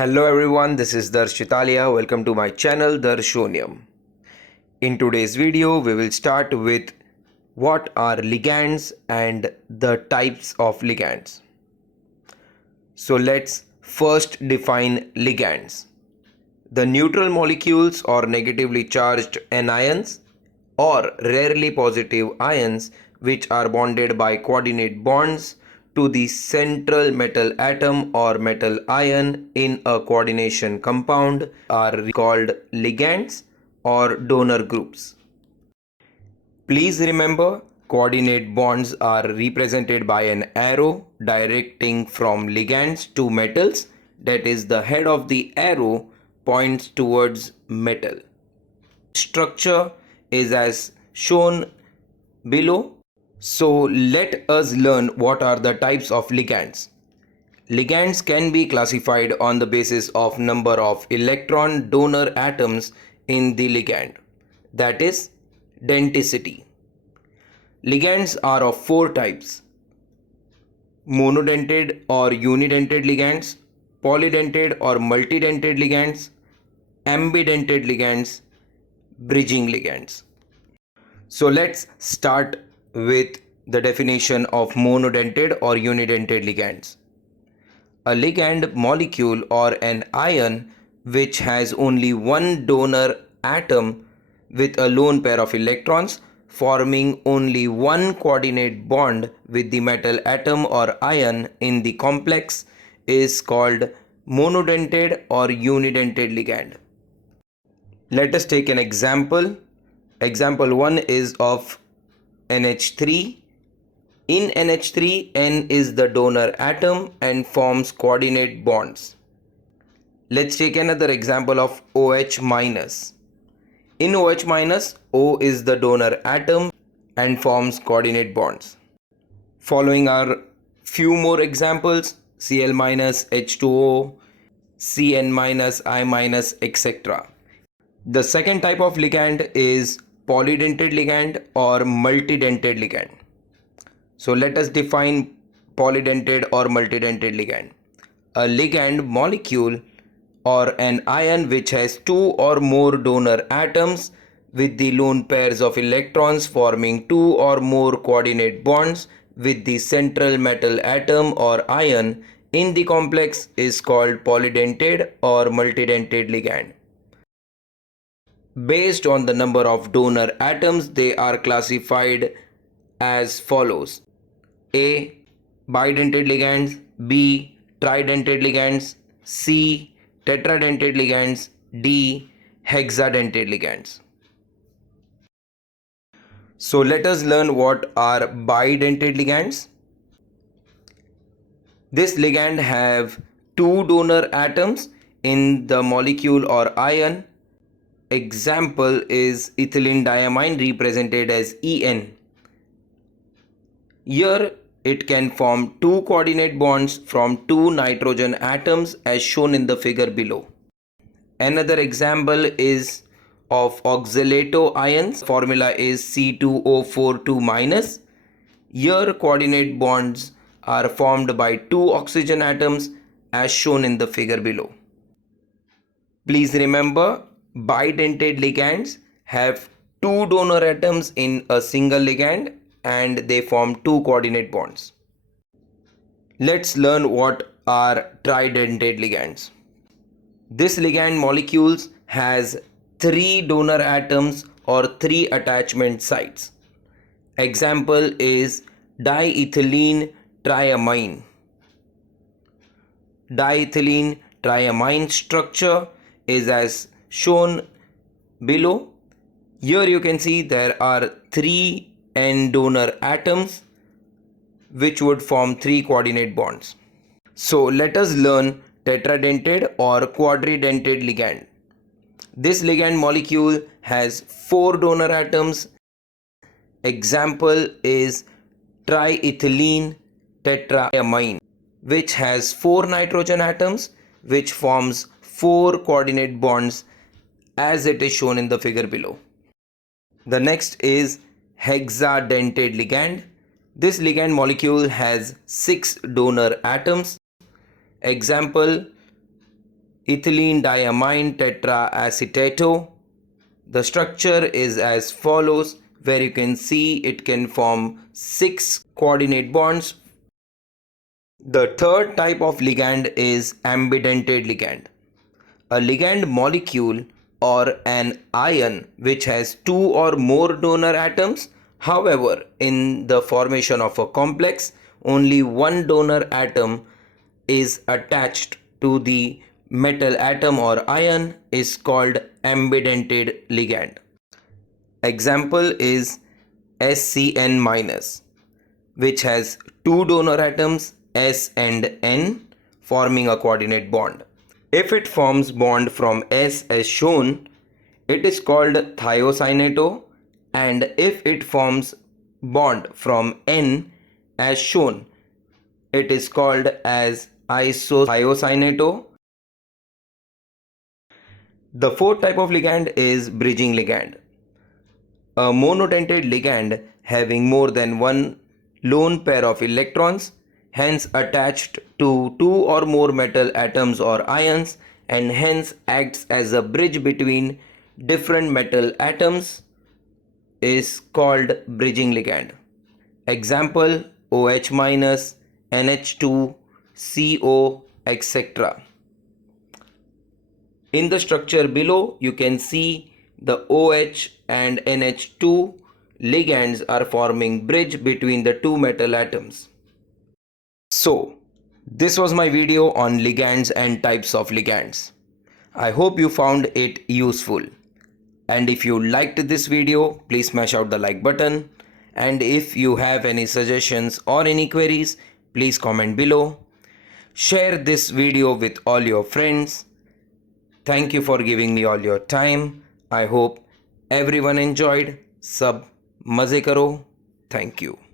Hello everyone, this is Darshitalia. Welcome to my channel Darshonium. In today's video, we will start with what are ligands and the types of ligands. So let's first define ligands. The neutral molecules or negatively charged anions or rarely positive ions which are bonded by coordinate bonds to the central metal atom or metal ion in a coordination compound are called ligands or donor groups. Please remember, coordinate bonds are represented by an arrow directing from ligands to metals, that is, the head of the arrow points towards metal. Structure is as shown below. So let us learn what are the types of ligands. Ligands can be classified on the basis of number of electron donor atoms in the ligand, that is, denticity. Ligands are of four types: monodentate or unidentate ligands, polydentate or multidentate ligands, ambidentate ligands, bridging ligands. So let's start with the definition of monodentate or unidentate ligands. A ligand molecule or an ion which has only one donor atom with a lone pair of electrons forming only one coordinate bond with the metal atom or ion in the complex is called monodentate or unidentate ligand. Let us take an example. Example 1 is of NH3. In NH3, N is the donor atom and forms coordinate bonds. Let's take another example of OH-. In OH-, O is the donor atom and forms coordinate bonds. Following are few more examples: Cl-, H2O, Cn-, I-, etc. The second type of ligand is polydentate ligand or multidentate ligand. So let us define polydentate or multidentate ligand. A ligand molecule or an ion which has two or more donor atoms with the lone pairs of electrons forming two or more coordinate bonds with the central metal atom or ion in the complex is called polydentate or multidentate ligand. Based on the number of donor atoms, they are classified as follows: A. Bidentate ligands, B. Tridentate ligands, C. Tetradentate ligands, D. Hexadentate ligands. So let us learn what are bidentate ligands. This ligand have two donor atoms in the molecule or ion. Example is ethylene diamine represented as En. Here it can form two coordinate bonds from two nitrogen atoms as shown in the figure below. Another example is of oxalato ions. Formula is C2O42-. Here coordinate bonds are formed by two oxygen atoms as shown in the figure below. Please remember, bidentate ligands have two donor atoms in a single ligand and they form two coordinate bonds. Let's learn what are tridentate ligands. This ligand molecules has three donor atoms or three attachment sites. Example is diethylene triamine. Diethylene triamine structure is as shown below. Here you can see there are three N donor atoms which would form three coordinate bonds. So let us learn tetradentate or quadridentate ligand. This ligand molecule has four donor atoms. Example is triethylene tetraamine, which has four nitrogen atoms which forms four coordinate bonds as it is shown in the figure below. The next is hexadentate ligand. This ligand molecule has six donor atoms. Example ethylene diamine tetraacetato. The structure is as follows, where you can see it can form 6 coordinate bonds. The third type of ligand is ambidentate ligand. A ligand molecule or an ion which has 2 or more donor atoms. However, in the formation of a complex, only one donor atom is attached to the metal atom or ion is called ambidentate ligand. Example is SCN minus, which has two donor atoms S and N forming a coordinate bond. If it forms bond from S as shown, it is called thiocyanato, and if it forms bond from N as shown, it is called as isothiocinato. The fourth type of ligand is bridging ligand. A monodentate ligand having more than one lone pair of electrons, hence attached to two or more metal atoms or ions, and hence acts as a bridge between different metal atoms, is called bridging ligand. Example OH minus, NH2, CO, etc. In the structure below, you can see the OH and NH2 ligands are forming bridge between the two metal atoms. So, this was my video on ligands and types of ligands. I hope you found it useful. And if you liked this video, please smash out the like button. And if you have any suggestions or any queries, please comment below. Share this video with all your friends. Thank you for giving me all your time. I hope everyone enjoyed. Sab maze karo. Thank you.